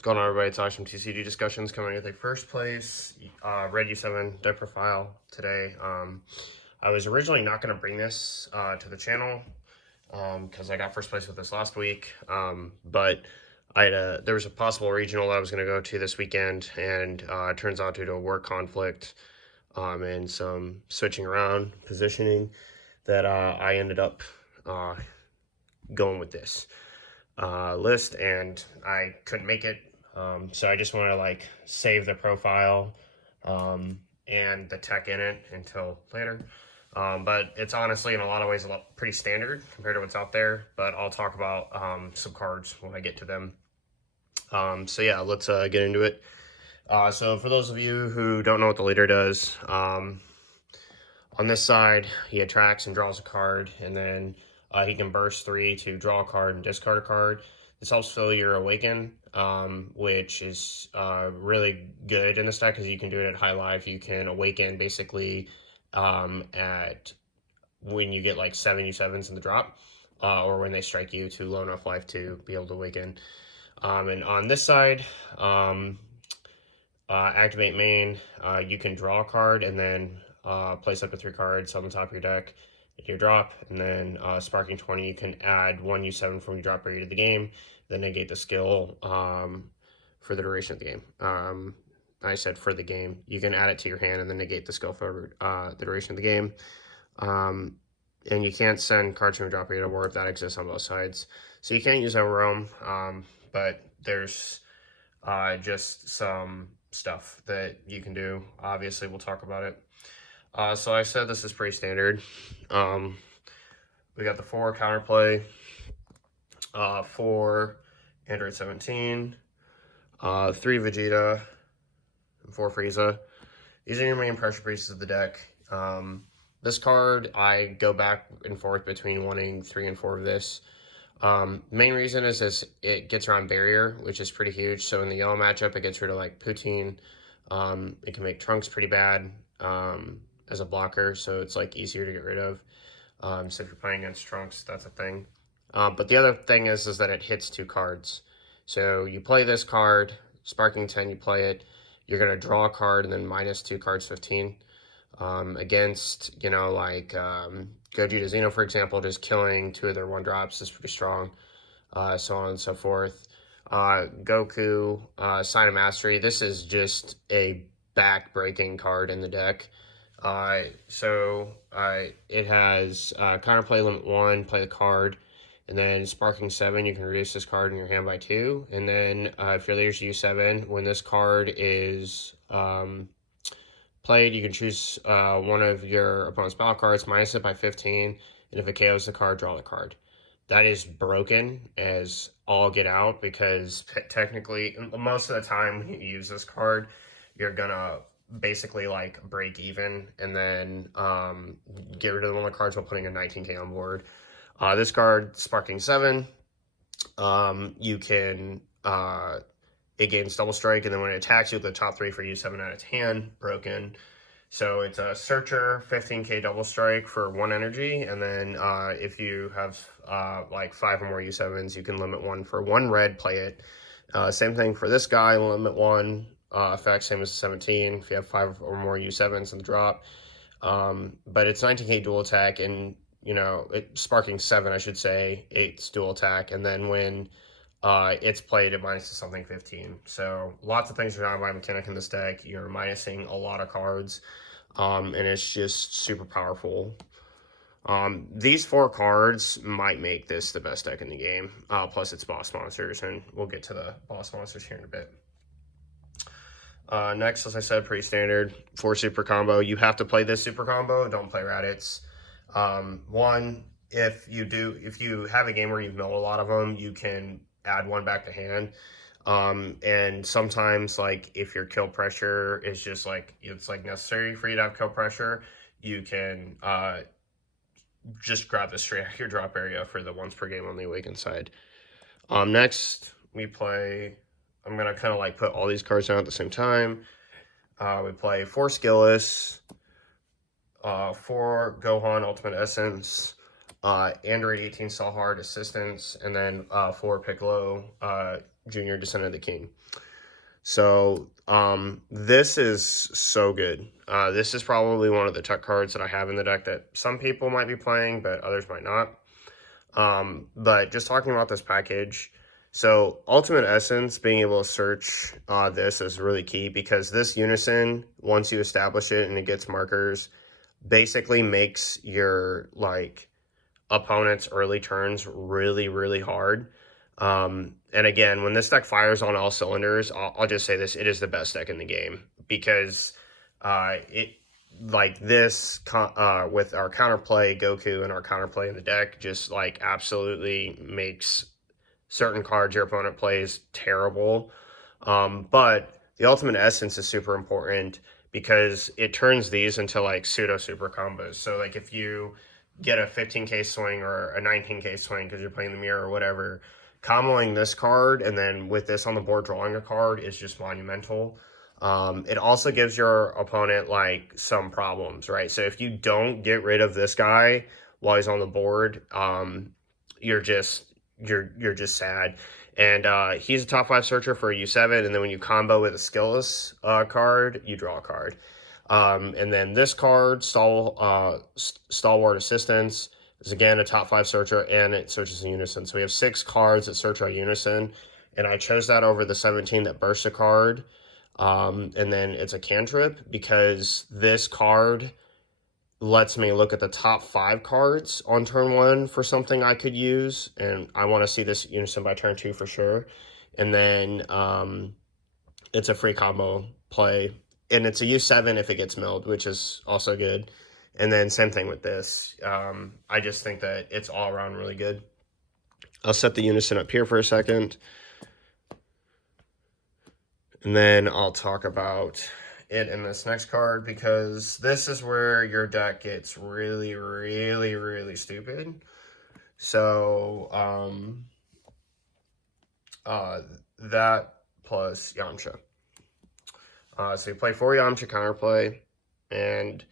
What's going on, everybody? It's Ash from TCG Discussions coming with a first place Red U7 deck profile today. I was originally not going to bring this to the channel because I got first place with this last week, but there was a possible regional I was going to go to this weekend, and it turns out due to a work conflict and some switching around positioning that I ended up going with this list, and I couldn't make it. So I just want to like save the profile and the tech in it until later. But it's honestly in a lot of ways pretty standard compared to what's out there. But I'll talk about some cards when I get to them. So yeah, let's get into it. So for those of you who don't know what the leader does, on this side he attracts and draws a card, and then he can burst 3 to draw a card and discard a card. This helps fill your Awaken, which is really good in this deck because you can do it at high life. You can Awaken basically at when you get like 7 U7s in the drop, or when they strike you to low enough life to be able to Awaken. And on this side, activate main, you can draw a card and then place up to 3 cards on the top of your deck into your drop, and then sparking 20, you can add 1 U7 from your drop area to the game, then negate the skill for the duration of the game. I said for the game. You can add it to your hand and then negate the skill for the duration of the game. And you can't send cards from your drop area to war if that exists on both sides. So you can't use Overwhelm, but there's just some stuff that you can do. Obviously, we'll talk about it. So I said this is pretty standard. We got the 4 counterplay, 4 Android 17, 3 Vegeta, and 4 Frieza. These are your main pressure pieces of the deck. This card, I go back and forth between wanting 3 and 4 of this. Main reason is it gets around barrier, which is pretty huge. So in the yellow matchup, it gets rid of like Poutine. It can make Trunks pretty bad as a blocker, so it's like easier to get rid of. So if you're playing against Trunks, that's a thing. But the other thing is that it hits 2 cards. So you play this card, Sparking 10, you play it, you're going to draw a card and then minus 2 cards 15. Against, you know, like Gogeta Xeno, for example, just killing 2 of their 1-drops is pretty strong, so on and so forth. Goku, Sign of Mastery, this is just a back-breaking card in the deck. It has counterplay limit 1, play the card, and then Sparking 7, you can reduce this card in your hand by 2. And then if your leader's U7, when this card is played, you can choose one of your opponent's battle cards, minus it by 15, and if it KOs the card, draw the card. That is broken as all get out, because technically, most of the time when you use this card, you're gonna basically like break even and then get rid of one of the cards while putting a 19k on board. This card, Sparking 7, you can it gains double strike, and then when it attacks you with the top 3 for U7 out of its hand, broken. So it's a Searcher, 15k double strike for 1 energy, and then if you have like 5 or more U7s, you can limit 1 for 1 red, play it. Same thing for this guy, limit 1 effect, same as 17, if you have 5 or more U7s in the drop. But it's 19k dual attack, and you know, Sparking 7, I should say, 8's dual attack, and then when it's played at minus to something 15. So lots of things are down by mechanic in this deck. You're minusing a lot of cards, and it's just super powerful. These 4 cards might make this the best deck in the game, plus its boss monsters, and we'll get to the boss monsters here in a bit. Next, as I said, pretty standard, 4 super combo. You have to play this super combo, don't play Raditz. One, if you have a game where you've milled a lot of them, you can add 1 back to hand. And sometimes, like, if your kill pressure is just like, it's like necessary for you to have kill pressure, you can just grab this straight out of your drop area for the once per game on the Awaken side. Next, we play, I'm gonna kind of like put all these cards down at the same time. We play 4 Skillless, 4 Gohan Ultimate Essence, Android 18 Saw Hard Assistance, and then 4 Piccolo Junior Descent of the King. So this is so good. This is probably one of the tech cards that I have in the deck that some people might be playing, but others might not. But just talking about this package, so Ultimate Essence, being able to search this is really key, because this Unison, once you establish it and it gets markers, basically makes your like opponent's early turns really, really hard. And again, when this deck fires on all cylinders, I'll just say this: it is the best deck in the game, because it like this with our counterplay Goku and our counterplay in the deck just like absolutely makes certain cards your opponent plays terrible. But the Ultimate Essence is super important because it turns these into like pseudo super combos. So like if you get a 15k swing or a 19k swing because you're playing the mirror or whatever, comboing this card and then with this on the board drawing a card is just monumental. It also gives your opponent like some problems, right? So if you don't get rid of this guy while he's on the board, you're just sad. And he's a top 5 searcher for a U7, and then when you combo with a skillless card, you draw a card. And then this card, Stalwart Assistance, is again a top 5 searcher, and it searches in Unison. So we have 6 cards that search our Unison, and I chose that over the 17 that burst a card. And then it's a cantrip, because this card lets me look at the top 5 cards on turn 1 for something I could use, and I want to see this Unison by turn 2 for sure. And then it's a free combo play, and it's a U7 if it gets milled, which is also good. And then same thing with this. I just think that it's all around really good. I'll set the Unison up here for a second, and then I'll talk about it in this next card, because this is where your deck gets really, really, really stupid. So that plus Yamcha. So you play 4 Yamcha counterplay, and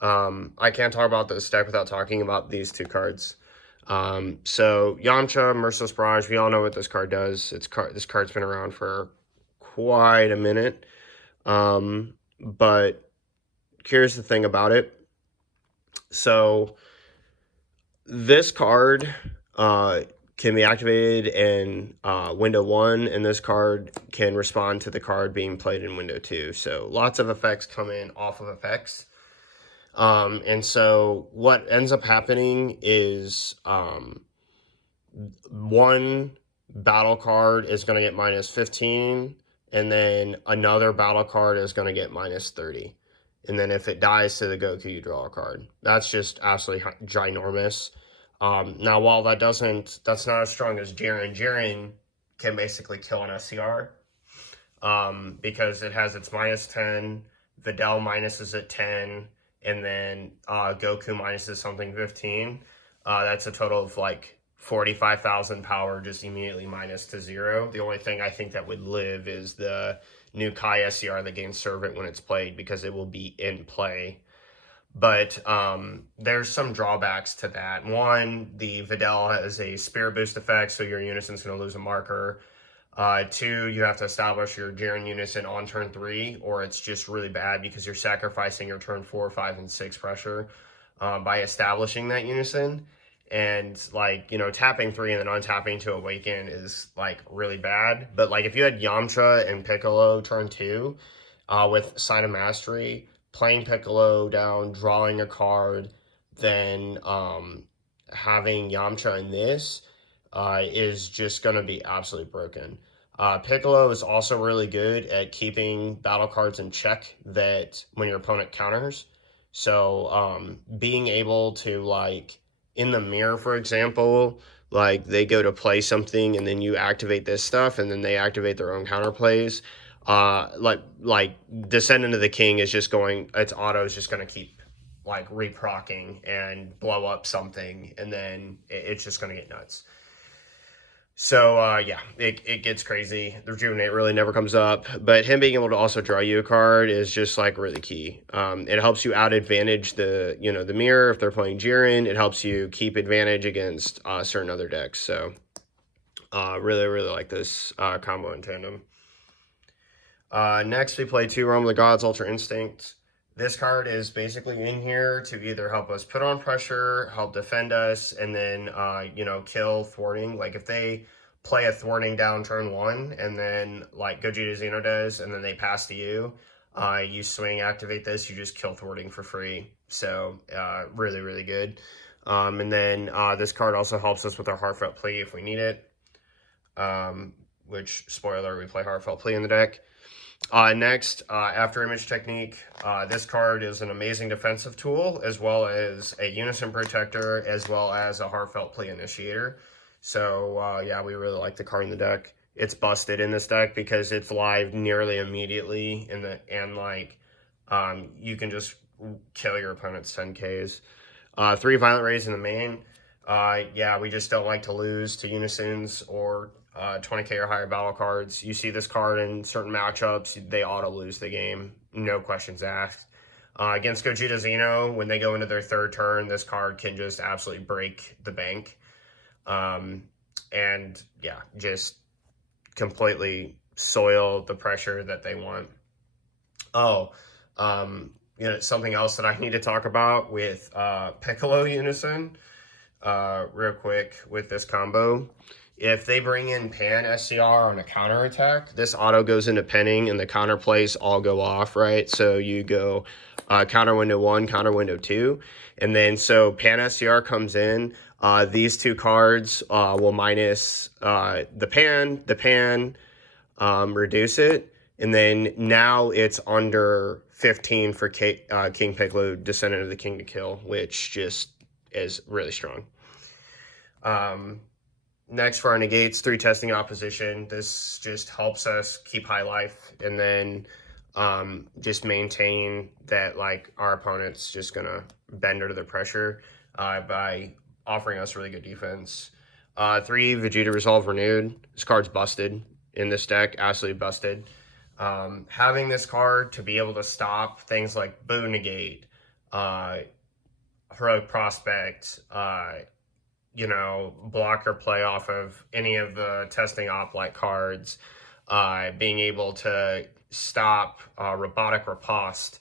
I can't talk about this deck without talking about these 2 cards. So Yamcha, Merciless Barrage, we all know what this card does. This card's been around for quite a minute. But here's the thing about it. So this card can be activated in window 1, and this card can respond to the card being played in window 2. So lots of effects come in off of effects. And so what ends up happening is one battle card is going to get minus 15, and then another battle card is going to get minus 30. And then if it dies to the Goku, you draw a card. That's just absolutely ginormous. Now, while that's not as strong as Jiren. Jiren can basically kill an SCR because it has its minus 10, Videl minuses at 10, and then Goku minuses something 15. That's a total of like 45,000 power just immediately minus to 0. The only thing I think that would live is the new Kai SCR that gains Servant when it's played, because it will be in play. But there's some drawbacks to that. One, the Videl has a Spirit Boost effect, so your Unison's going to lose a marker. 2, you have to establish your Jiren Unison on turn 3, or it's just really bad because you're sacrificing your turn 4, 5, and 6 pressure by establishing that Unison. And like, you know, tapping 3 and then untapping to awaken is like really bad. But like if you had Yamcha and Piccolo turn 2 with Sign of Mastery, playing Piccolo down, drawing a card, then having Yamcha in this is just going to be absolutely broken. Piccolo is also really good at keeping battle cards in check that when your opponent counters. So being able to, like, in the mirror, for example, like they go to play something and then you activate this stuff and then they activate their own counterplays. Like Descend into the King is just going, its auto is just going to keep like reprocking and blow up something, and then it's just going to get nuts. So yeah, it gets crazy. The Rejuvenate really never comes up, but him being able to also draw you a card is just like really key. It helps you out advantage the mirror if they're playing Jiren. It helps you keep advantage against certain other decks. So Really, really like this combo in tandem. Next, we play 2 Realm of the Gods, Ultra Instinct. This card is basically in here to either help us put on pressure, help defend us, and then, you know, kill thwarting. Like, if they play a thwarting down turn 1, and then, like Gogeta Xeno does, and then they pass to you, you swing, activate this, you just kill thwarting for free. So, really, really good. And then this card also helps us with our Heartfelt Plea if we need it. Which, spoiler, we play Heartfelt Plea in the deck. Next, After Image Technique. This card is an amazing defensive tool, as well as a Unison Protector, as well as a Heartfelt Plea Initiator. So, yeah, we really like the card in the deck. It's busted in this deck because it's live nearly immediately, you can just kill your opponent's 10Ks. 3 Violent Rays in the main. Yeah, we just don't like to lose to Unisons or 20k or higher battle cards. You see this card in certain matchups, they auto lose the game, no questions asked. Against Gogeta Xeno, when they go into their 3rd turn, this card can just absolutely break the bank. And yeah, just completely soil the pressure that they want. You know, something else that I need to talk about with Piccolo Unison, real quick with this combo. If they bring in Pan SCR on a counter attack, this auto goes into penning and the counter plays all go off, right? So you go counter window 1, counter window 2, and then so Pan SCR comes in. These 2 cards will minus the pan, reduce it, and then now it's under 15 for King Piccolo, Descendant of the King to kill, which just is really strong. Next, for our Negates, 3 Testing Opposition. This just helps us keep high life, and then just maintain that, like, our opponent's just gonna bend under the pressure by offering us really good defense. 3 Vegeta Resolve Renewed. This card's busted in this deck, absolutely busted. Having this card to be able to stop things like Boo Negate, Heroic Prospect, you know, blocker play off of any of the testing op-like cards, being able to stop Robotic Riposte,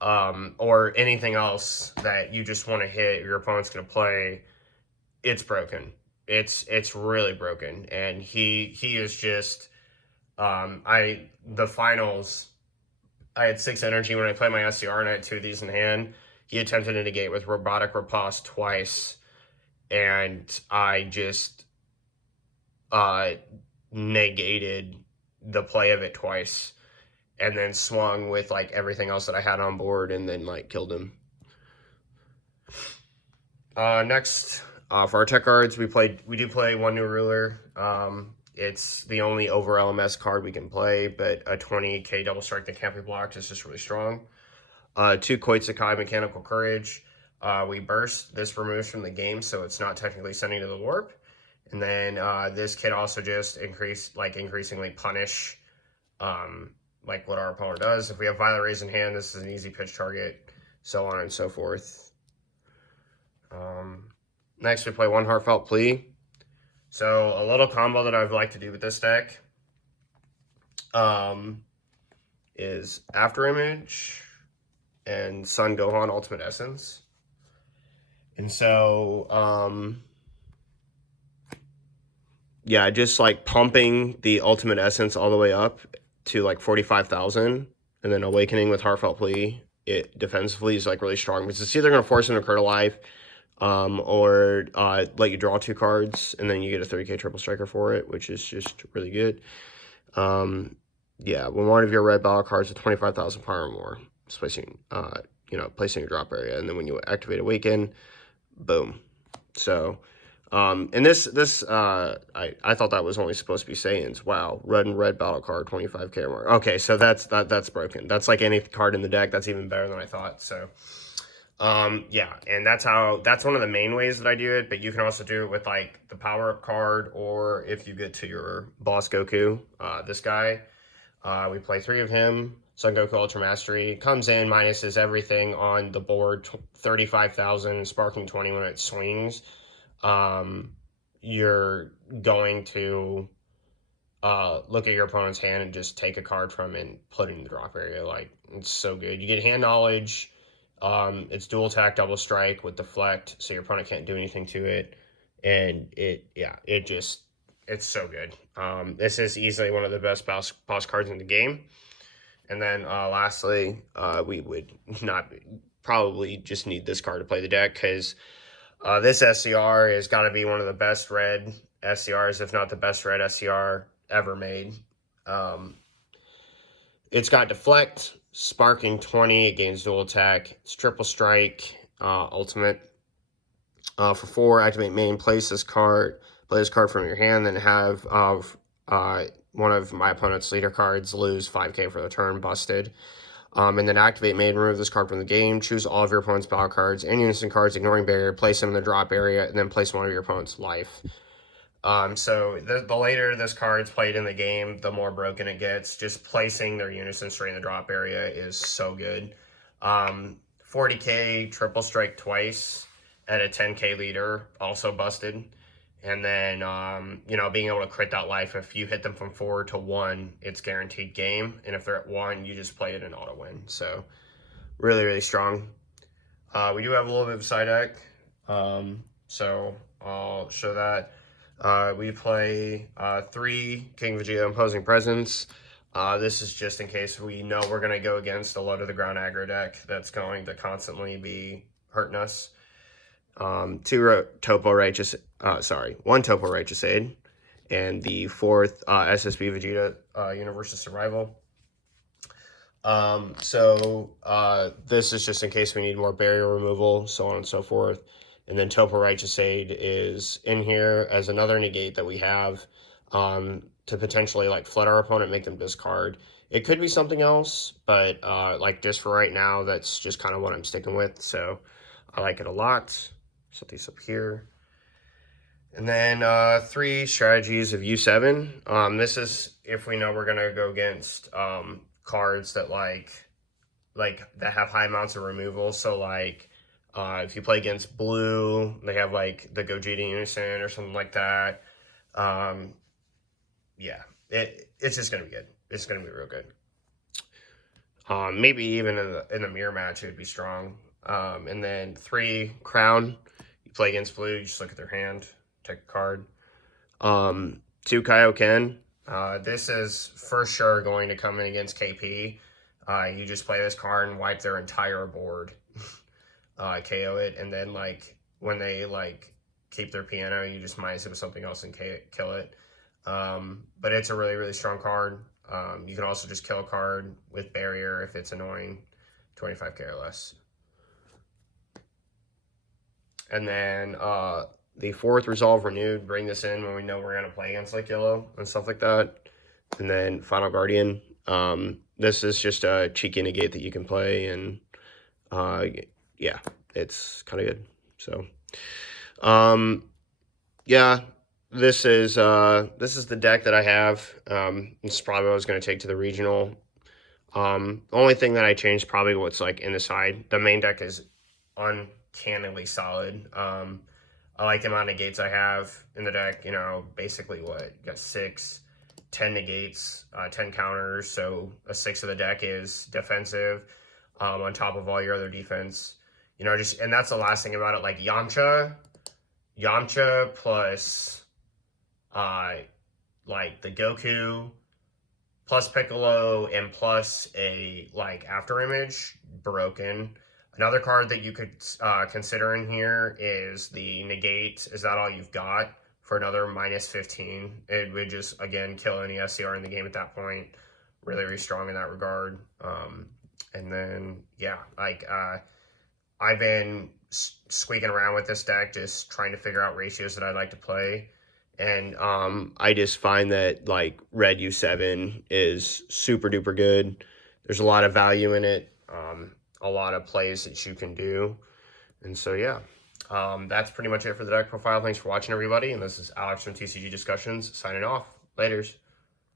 or anything else that you just want to hit, your opponent's going to play, it's broken. It's really broken. And he is just, the finals, I had 6 energy when I played my SCR and I had 2 of these in hand. He attempted to negate with Robotic Riposte twice, and I just negated the play of it twice, and then swung with like everything else that I had on board, and then like killed him. Next, for our tech cards, we do play 1 New Ruler. It's the only over LMS card we can play, but a 20k double strike that can't be blocked is just really strong. 2 Koitsukai Mechanical Courage. We burst. This removes from the game, so it's not technically sending to the warp. And then this kit also just increasingly punish like what our opponent does. If we have Violet Rays in hand, this is an easy pitch target, so on and so forth. Next, we play 1 Heartfelt Plea. So a little combo that I'd like to do with this deck is After Image and Sun Gohan Ultimate Essence. And so, yeah, just like pumping the Ultimate Essence all the way up to like 45,000, and then Awakening with Heartfelt Plea, it defensively is like really strong, because it's either going to force him to crit a life, or let you draw 2 cards, and then you get a 30k triple striker for it, which is just really good. Yeah, when one of your red battle cards with 25,000 power or more is placing, you know, placing your drop area, and then when you activate Awaken, boom. So, and this I thought that was only supposed to be Saiyans. Wow, red and red battle card, 25k or more. Okay, so that's broken. That's like any card in the deck. That's even better than I thought. So, yeah, and that's one of the main ways that I do it. But you can also do it with like the power up card, or if you get to your boss Goku, this guy, we play 3 of him. Son Goku Ultra Mastery comes in, minuses everything on the board, 35,000, sparking 20 when it swings. you're going to look at your opponent's hand and just take a card from it and put it in the drop area. Like, it's so good. You get hand knowledge. It's dual attack, double strike with deflect, so your opponent can't do anything to it. And it's so good. This is easily one of the best boss cards in the game. And then lastly, we would not probably just need this card to play the deck, because this SCR has got to be one of the best red SCRs, if not the best red SCR ever made. It's got deflect, sparking 20, it gains dual attack, it's triple strike, ultimate. For 4, activate main, play this card from your hand, then have one of my opponent's leader cards lose 5k for the turn, busted. And then activate main, remove this card from the game, choose all of your opponent's battle cards and Unison cards, ignoring barrier, place them in the drop area, and then place one of your opponent's life. So the later this card's played in the game, the more broken it gets. Just placing their Unison straight in the drop area is so good. 40k, triple strike twice at a 10k leader, also busted. And then, being able to crit that life, if you hit them from 4 to 1, it's guaranteed game. And if they're at 1, you just play it and auto win. So, really, really strong. We do have a little bit of side deck. So, I'll show that. We play 3 King Vegeta Imposing Presence. This is just in case we know we're going to go against a low to the ground aggro deck that's going to constantly be hurting us. 1 Topo Righteous Aid, and the 4th SSB Vegeta Universe Survival. This is just in case we need more barrier removal, so on and so forth. And then Topo Righteous Aid is in here as another negate that we have to potentially like flood our opponent, make them discard. It could be something else, but like just for right now, that's just kind of what I'm sticking with. So I like it a lot. Set these up here. And then 3 strategies of U7. This is if we know we're gonna go against cards that like that have high amounts of removal. So like if you play against blue, they have like the Gogeta Unison or something like that. Yeah, it's just gonna be good. It's gonna be real good. Maybe even in the mirror match it would be strong. And then 3 Crown. Play against blue, you just look at their hand, take a card. 2 Kaioken. This is for sure going to come in against KP. You just play this card and wipe their entire board, KO it, and then like when they like keep their piano, you just minus it with something else and kill it. But it's a really, really strong card. You can also just kill a card with barrier if it's annoying, 25k or less. And then the 4th Resolve Renewed, bring this in when we know we're going to play against like yellow and stuff like that. And then Final Guardian. This is just a cheeky negate that you can play, and yeah, it's kind of good. So yeah, this is the deck that I have. This is probably what I was going to take to the regional. The only thing that I changed probably what's like in the side. The main deck is uncannily solid. I like the amount of negates I have in the deck. You know, basically what you got 10 negates, 10 counters. So a 6 of the deck is defensive, on top of all your other defense. You know, just, and that's the last thing about it. Like Yamcha plus like the Goku plus Piccolo and plus a like after image, broken. Another card that you could consider in here is the Negate. Is that all you've got? For another minus 15. It would just, again, kill any SCR in the game at that point. Really, really strong in that regard. And then, yeah, like, I've been squeaking around with this deck, just trying to figure out ratios that I'd like to play. And I just find that, like, red U7 is super duper good. There's a lot of value in it. A lot of plays that you can do. And so, yeah, that's pretty much it for the deck profile. Thanks for watching, everybody. And this is Alex from TCG Discussions signing off. Laters.